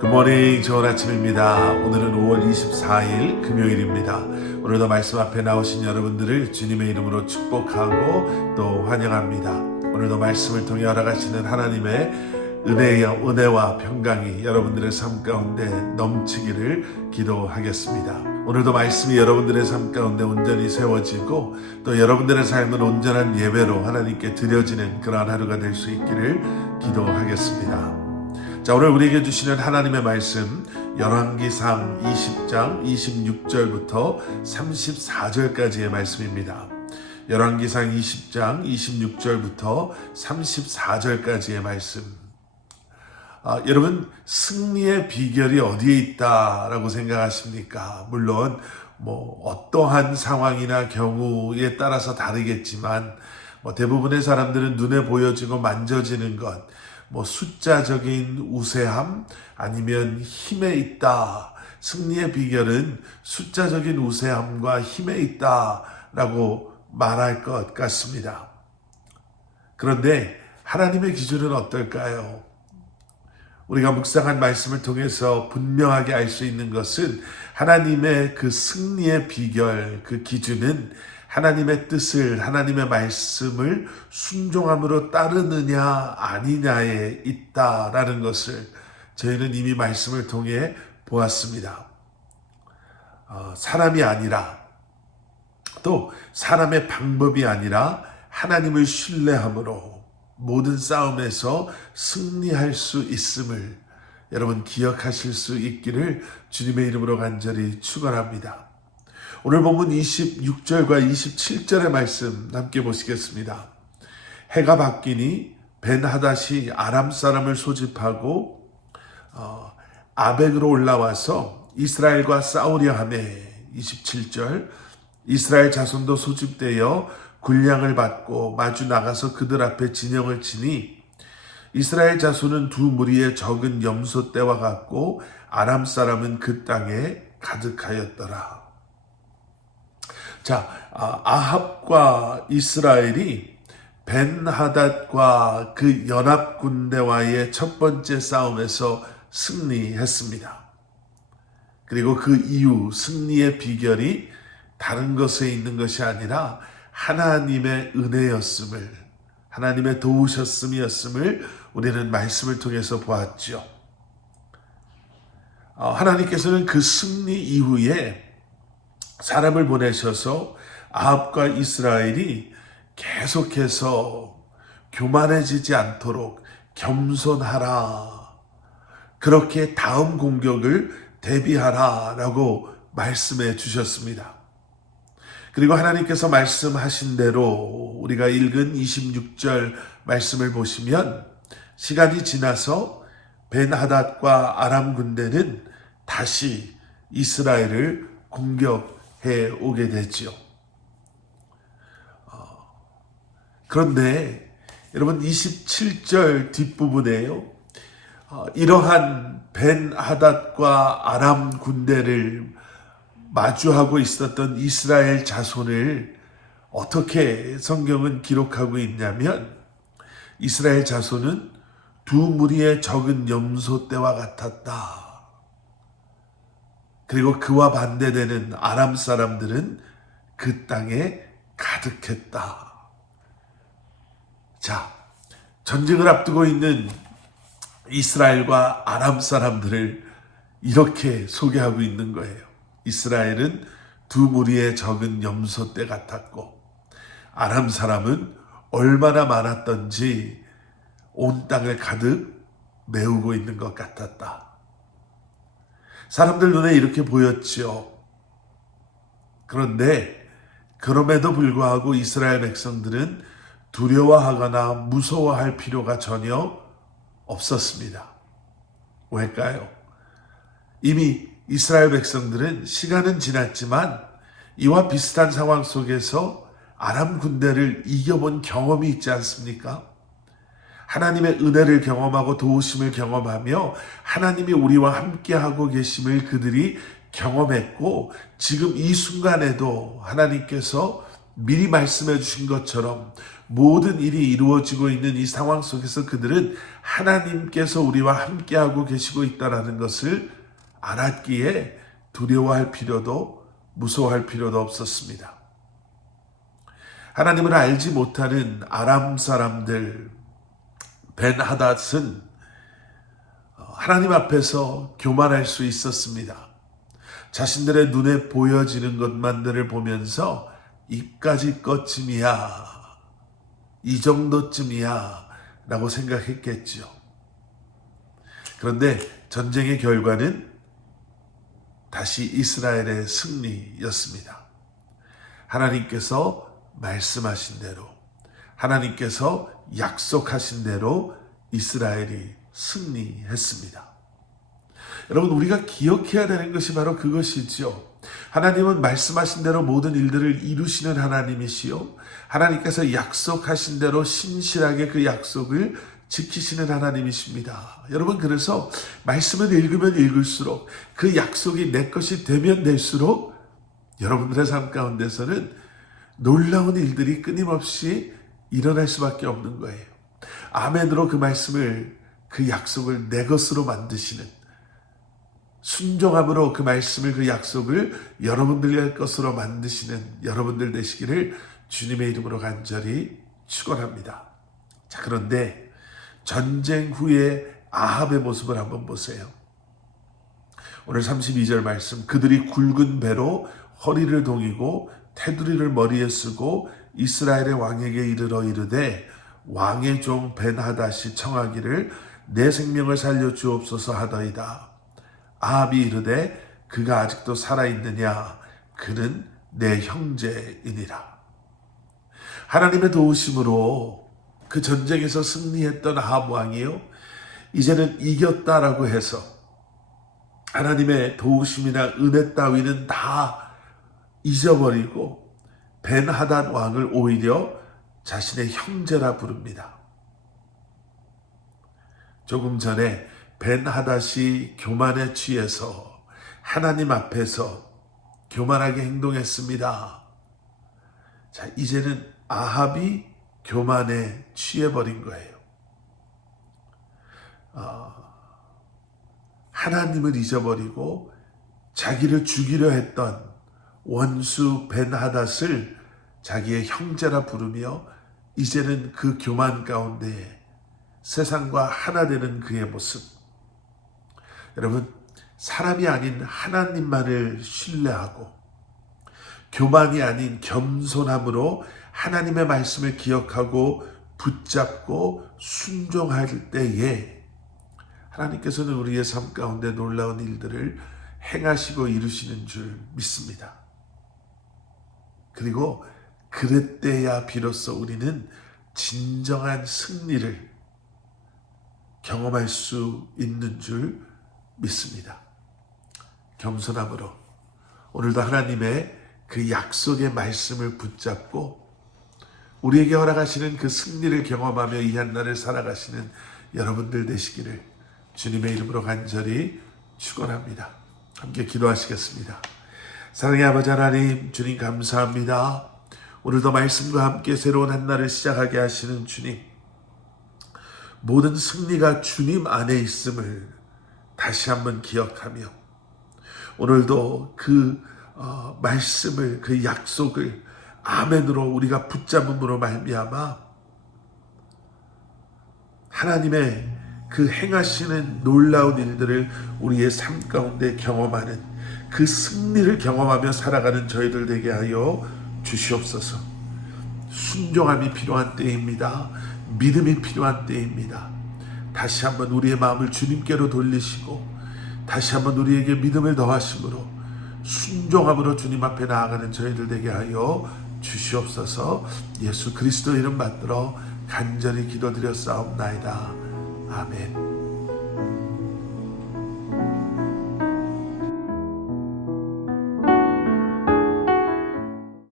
굿모닝, 좋은 아침입니다. 오늘은 5월 24일 금요일입니다. 오늘도 말씀 앞에 나오신 여러분들을 주님의 이름으로 축복하고 또 환영합니다. 오늘도 말씀을 통해 알아가시는 하나님의 은혜와 평강이 여러분들의 삶 가운데 넘치기를 기도하겠습니다. 오늘도 말씀이 여러분들의 삶 가운데 온전히 세워지고 또 여러분들의 삶은 온전한 예배로 하나님께 드려지는 그러한 하루가 될 수 있기를 기도하겠습니다. 자, 오늘 우리에게 주시는 하나님의 말씀 열왕기상 20장 26절부터 34절까지의 말씀입니다. 열왕기상 20장 26절부터 34절까지의 말씀. 여러분, 승리의 비결이 어디에 있다라고 생각하십니까? 물론 어떠한 상황이나 경우에 따라서 다르겠지만 대부분의 사람들은 눈에 보여지고 만져지는 것, 숫자적인 우세함 아니면 힘에 있다. 승리의 비결은 숫자적인 우세함과 힘에 있다라고 말할 것 같습니다. 그런데 하나님의 기준은 어떨까요? 우리가 묵상한 말씀을 통해서 분명하게 알 수 있는 것은 하나님의 그 승리의 비결, 그 기준은 하나님의 뜻을, 하나님의 말씀을 순종함으로 따르느냐 아니냐에 있다라는 것을 저희는 이미 말씀을 통해 보았습니다. 사람이 아니라 또 사람의 방법이 아니라 하나님을 신뢰함으로 모든 싸움에서 승리할 수 있음을 여러분 기억하실 수 있기를 주님의 이름으로 간절히 축원합니다. 오늘 본문 26절과 27절의 말씀 함께 보시겠습니다. 해가 바뀌니 벤하닷이 아람 사람을 소집하고 아벡으로 올라와서 이스라엘과 싸우려 하매 27절 이스라엘 자손도 소집되어 군량을 받고 마주 나가서 그들 앞에 진영을 치니 이스라엘 자손은 두 무리의 적은 염소 떼와 같고 아람 사람은 그 땅에 가득하였더라. 자, 아합과 이스라엘이 벤하닷과 그 연합 군대와의 첫 번째 싸움에서 승리했습니다. 그리고 그 이후 승리의 비결이 다른 것에 있는 것이 아니라 하나님의 은혜였음을, 하나님의 도우셨음이었음을 우리는 말씀을 통해서 보았죠. 하나님께서는 그 승리 이후에 사람을 보내셔서 아합과 이스라엘이 계속해서 교만해지지 않도록 겸손하라, 그렇게 다음 공격을 대비하라 라고 말씀해 주셨습니다. 그리고 하나님께서 말씀하신 대로 우리가 읽은 26절 말씀을 보시면 시간이 지나서 벤하닷과 아람 군대는 다시 이스라엘을 공격해 오게 되지요. 그런데 여러분 27절 뒷부분에요. 이러한 벤하닷과 아람 군대를 마주하고 있었던 이스라엘 자손을 어떻게 성경은 기록하고 있냐면 이스라엘 자손은 두 무리의 적은 염소 떼와 같았다. 그리고 그와 반대되는 아람 사람들은 그 땅에 가득했다. 자, 전쟁을 앞두고 있는 이스라엘과 아람 사람들을 이렇게 소개하고 있는 거예요. 이스라엘은 두 무리의 적은 염소 떼 같았고 아람 사람은 얼마나 많았던지 온 땅을 가득 메우고 있는 것 같았다. 사람들 눈에 이렇게 보였지요. 그런데 그럼에도 불구하고 이스라엘 백성들은 두려워하거나 무서워할 필요가 전혀 없었습니다. 왜일까요? 이미 이스라엘 백성들은 시간은 지났지만 이와 비슷한 상황 속에서 아람 군대를 이겨본 경험이 있지 않습니까? 하나님의 은혜를 경험하고 도우심을 경험하며 하나님이 우리와 함께하고 계심을 그들이 경험했고 지금 이 순간에도 하나님께서 미리 말씀해 주신 것처럼 모든 일이 이루어지고 있는 이 상황 속에서 그들은 하나님께서 우리와 함께하고 계시고 있다는 것을 알았기에 두려워할 필요도 무서워할 필요도 없었습니다. 하나님을 알지 못하는 아람 사람들 벤하닷은 하나님 앞에서 교만할 수 있었습니다. 자신들의 눈에 보여지는 것만들을 보면서 이까지 것쯤이야, 이 정도쯤이야 라고 생각했겠죠. 그런데 전쟁의 결과는 다시 이스라엘의 승리였습니다. 하나님께서 말씀하신 대로, 하나님께서 약속하신 대로 이스라엘이 승리했습니다. 여러분, 우리가 기억해야 되는 것이 바로 그것이죠. 하나님은 말씀하신 대로 모든 일들을 이루시는 하나님이시요, 하나님께서 약속하신 대로 신실하게 그 약속을 지키시는 하나님이십니다. 여러분, 그래서 말씀을 읽으면 읽을수록 그 약속이 내 것이 되면 될수록 여러분들의 삶 가운데서는 놀라운 일들이 끊임없이 일어날 수밖에 없는 거예요. 아멘으로 그 말씀을, 그 약속을 내 것으로 만드시는, 순종함으로 그 말씀을, 그 약속을 여러분들의 것으로 만드시는 여러분들 되시기를 주님의 이름으로 간절히 축원합니다. 자, 그런데 전쟁 후에 아합의 모습을 한번 보세요. 오늘 32절 말씀, 그들이 굵은 배로 허리를 동이고 테두리를 머리에 쓰고 이스라엘의 왕에게 이르러 이르되 왕의 종 벤하닷이 청하기를 내 생명을 살려 주옵소서 하더이다. 아합이 이르되 그가 아직도 살아있느냐, 그는 내 형제이니라. 하나님의 도우심으로 그 전쟁에서 승리했던 아합 왕이요, 이제는 이겼다라고 해서 하나님의 도우심이나 은혜 따위는 다 잊어버리고 벤하닷 왕을 오히려 자신의 형제라 부릅니다. 조금 전에 벤하닷이 교만에 취해서 하나님 앞에서 교만하게 행동했습니다. 자, 이제는 아합이 교만에 취해버린 거예요. 하나님을 잊어버리고 자기를 죽이려 했던 원수 벤하닷을 자기의 형제라 부르며 이제는 그 교만 가운데 세상과 하나 되는 그의 모습. 여러분, 사람이 아닌 하나님만을 신뢰하고 교만이 아닌 겸손함으로 하나님의 말씀을 기억하고 붙잡고 순종할 때에 하나님께서는 우리의 삶 가운데 놀라운 일들을 행하시고 이루시는 줄 믿습니다. 그리고 그랬대야 비로소 우리는 진정한 승리를 경험할 수 있는 줄 믿습니다. 겸손함으로 오늘도 하나님의 그 약속의 말씀을 붙잡고 우리에게 허락하시는 그 승리를 경험하며 이 한날을 살아가시는 여러분들 되시기를 주님의 이름으로 간절히 축원합니다. 함께 기도하시겠습니다. 사랑의 아버지 하나님, 주님 감사합니다. 오늘도 말씀과 함께 새로운 한날을 시작하게 하시는 주님, 모든 승리가 주님 안에 있음을 다시 한번 기억하며 오늘도 그 말씀을, 그 약속을 아멘으로 우리가 붙잡음으로 말미암아 하나님의 그 행하시는 놀라운 일들을 우리의 삶 가운데 경험하는 그 승리를 경험하며 살아가는 저희들 되게 하여 주시옵소서. 순종함이 필요한 때입니다. 믿음이 필요한 때입니다. 다시 한번 우리의 마음을 주님께로 돌리시고 다시 한번 우리에게 믿음을 더하심으로 순종함으로 주님 앞에 나아가는 저희들 되게 하여 주시옵소서. 예수 그리스도 이름 받들어 간절히 기도드렸사옵나이다. 아멘.